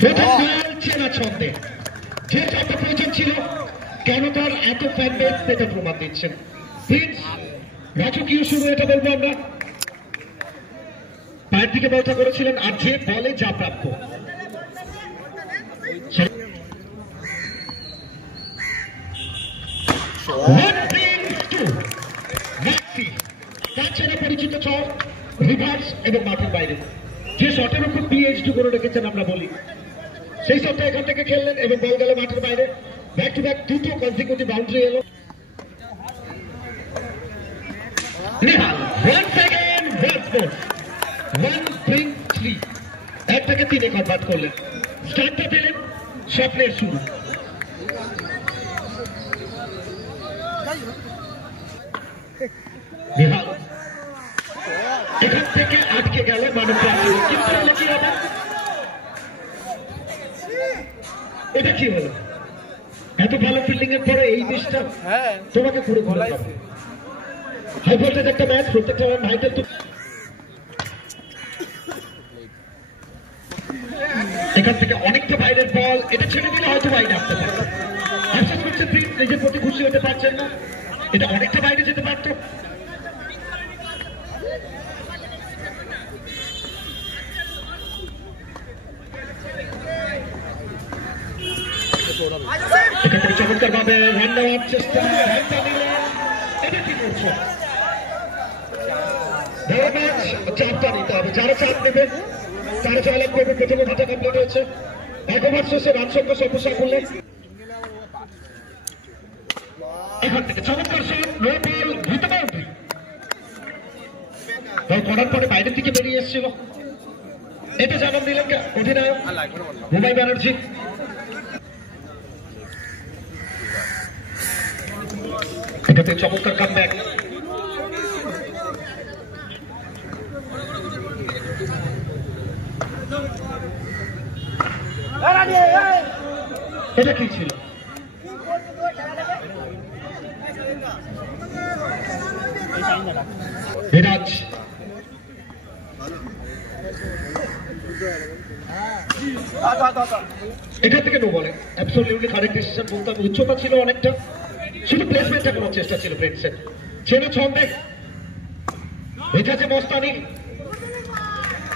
প্রথম বল চেনা ছন্দে, যে ছন্দে প্রয়োজন ছিল, কেন তার এত ফ্যান বেস সেটা প্রমাণ দিচ্ছেন। প্রিন্স রাজকীয় শুরু, এটা বলবো আমরা। পায়ের দিকে বলটা করেছিলেন, আর যে বলে যা প্রাপ্য। পরিচিত ছক, রিভার্স এবং মাঠের বাইরে, যে শটের উপর পিএইচডি করে রেখেছেন আমরা বলি, সেই শটটা এখান থেকে খেললেন এবং বল গেল মাঠের বাইরে। ব্যাক টু ব্যাক দুটো কনসিকিউটিভ বাউন্ডারি এলো। Nihal once again once more 1.3 এক থেকে 3-এ কনভার্ট করলেন। স্টার্টটা দিলেন, স্বপ্নের শুরু। নিহাল এখান থেকে আটকে গেল মানব, কিন্তু হলে কি হবে? এটা কি হলো? এত ভালো ফিল্ডিং এর পরে এই মিসটা তোমাকে পুরো গলায়। হাই ভোল্টেজ একটা ম্যাচ, প্রত্যেকটা রান ভাইটাল। এখান থেকে অনেকটা বাইরের বল, এটা ছেড়ে দিলে হয়তো বাইরে আসতে পারত। আশ্বাস করছে প্রিন্স, নিজের প্রতি খুশি হতে পারছেন না, এটা অনেকটা বাইরে যেতে পারত। এখান থেকে চমৎকার ভাবে রান নেওয়ার চেষ্টা, এটা কি করছো? চাপটা নিতে হবে, যারা চাপ নেবে তারা জয়লাভ করবে। প্রথম ওভারটা কমপ্লিট হয়েছে, এক ওভার শেষে রান সংখ্যা সমস্যা করলেন। এখান থেকে চমৎকার shot, no ball, hit boundary. Ball করার পরে বাইরের দিকে বেরিয়ে এসেছিল, এটা জানান দিলেন অধিনায়ক মুম্বাই ব্যানার্জি। এটাতে চমৎকার কামব্যাক। এটা কি ছিল? বিরাজ এখান থেকে নো বলে, অ্যাবসলিউটলি কারেক্ট ডিসিশন বলতে হবে। উচ্চতা ছিল অনেকটা, শুধু প্লেসমেন্টটা করার চেষ্টা ছিল প্রিন্সের। চেনা ছন্দে মেজাজে মস্তানি,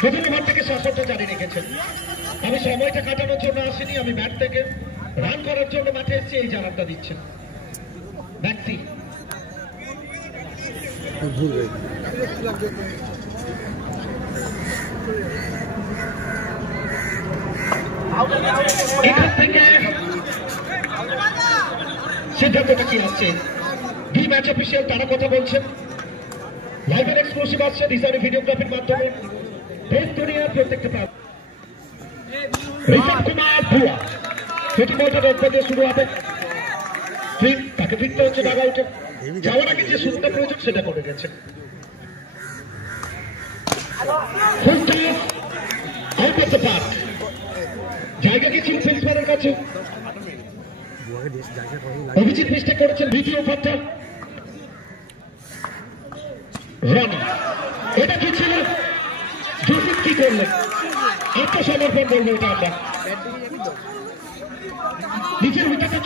প্রথম ওভার থেকে শাসনটা জারি রেখেছেন। আমি সময়টা কাটানোর জন্য আসিনি, আমি ব্যাট থেকে রান করার জন্য মাঠে এসেছি, এই জানানটা দিচ্ছেন ম্যাক্সি। এখান থেকে সিদ্ধান্তটা কি আসছে? দুই ম্যাচ অফিসিয়াল তারা কথা বলছেন, লাইভ এন্ড এক্সক্লুসিভ আসছে রিসার্ভ ভিডিওগ্রাফির মাধ্যমে দেশ দুনিয়ার প্রত্যেকটা প্রান্ত। ঋষভ কুমার ভুয়া প্রথম বলটা রক্ষা দিয়ে শুরু হবে। তাকে ফিরতে হচ্ছে ডাগ আউটে, যাওয়ার আগে যে শুরুটা প্রয়োজন সেটা করে গেছে। জায়গা কি ছিল সেন্সম্যানের কাছে? অভিজিৎ মিস্টেক করেছেন দ্বিতীয় ওভারটা। রান, এটা কি ছিল? জোসেফ কি করলেন? আত্মসমর্পণ বলবো এটা আমরা। নিজের উইকেটে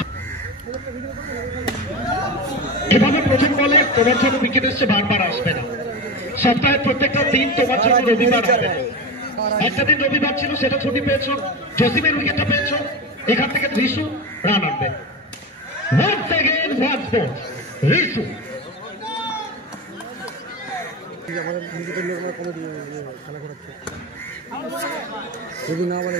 এভাবে প্রথম বলে তোমার জন্য উইকেট এসছে, বারবার আসবে না। সপ্তাহের প্রত্যেকটা দিন তোমার জন্য রবিবার হবে। একটা দিন রবিবার ছিল, সেটা ছুটি পেয়েছ, জসিমের উইকেটটা পেয়েছ, এখান থেকে রিশু রান আনবে। Once again, once more, Rishu. যদি না বলে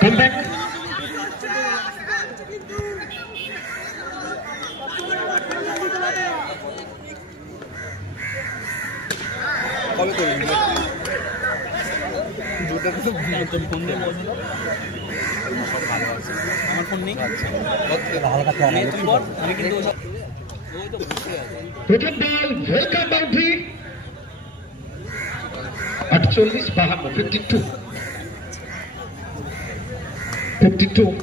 Come back. কল করুন আমার ফোন নেই, প্রথম বল ওয়েলকাম বাউন্ডারি। আচ্ছা 52 52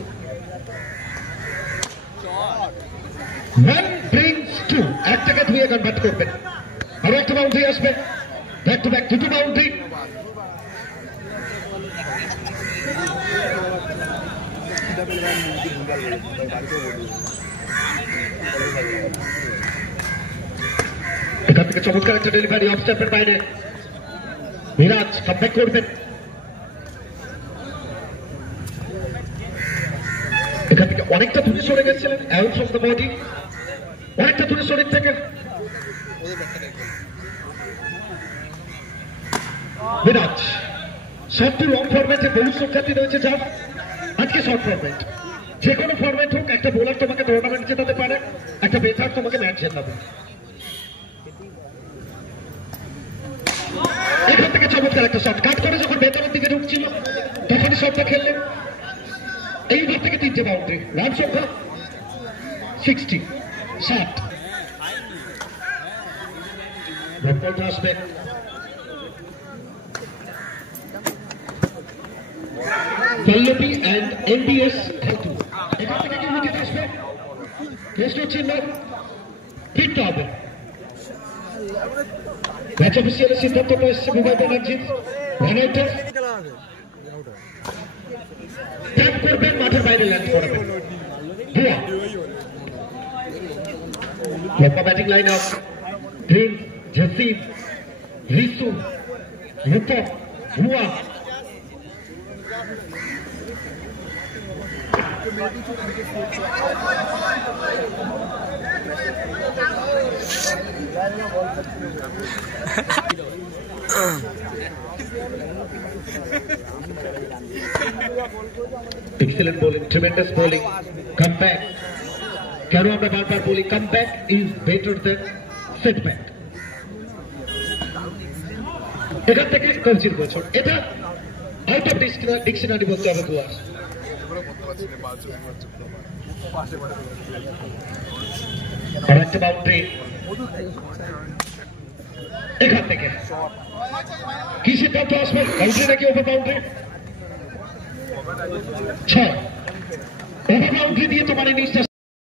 1 brings 2 এক থেকে 2 কনভার্ট করবেন আর একটা বাউন্ডারি আসবে ব্যাক টু ব্যাক দুটো বাউন্ডারি এখান থেকে চমৎকার একটা ডেলিভারি অফ স্ট্যাম্পের বাইরে মিরাজ কামব্যাক করবেন এখান থেকে অনেকটা দূরে সরে গেছিলেন আউট ফ্রম দ্য বডি অনেকটা দূরে শরীর থেকে মিরাজ শর্ট টু লং ফরম্যাটে বহু সুখ্যাতি রয়েছে যার আজকে শর্ট ফরম্যাট যে কোনো ফরম্যাট হোক একটা বোলার তোমাকে টুর্নামেন্ট জেতাতে পারে একটা বেটার তোমাকে ম্যাচ জেতাবে এখান থেকে চমৎকার একটা শট কাট করে যখন ভেতরের দিকে ঢুকছিল তখনই শটটা খেললেন এইবার থেকে 3টে বাউন্ডারি রান সংখ্যা 60 বলটা আসবে পল্লবী অ্যান্ড এমবিএস খালতু এখান থেকে কি উইকেট আসবে টেস্ট হচ্ছে না ফিরতে হবে ম্যাচ অফিসিয়ালের সিদ্ধান্তটা এসছে বিজয় ব্যানার্জি রান আউটের ট্যাপ করবেন মাঠের বাইরে ল্যান্ড করাবেন ভুয়া লম্বা batting line up Prince Jasim Rishu Rupak ভুয়া Excellent bowling, tremendous bowling. Come back. কেন আমরা বারবার বলি come back is better than setback. এখান থেকে কনসিড বছর এটা আউট অফ ডিকশনারি বলতে হবে দুয়ার আর একটা বাউন্ডারি এখান থেকে কি সিদ্ধান্ত আসবে বাউন্ডারি নাকি ওভার বাউন্ডারি 6 ওভার বাউন্ডারি দিয়ে তোমার ইনিংসটা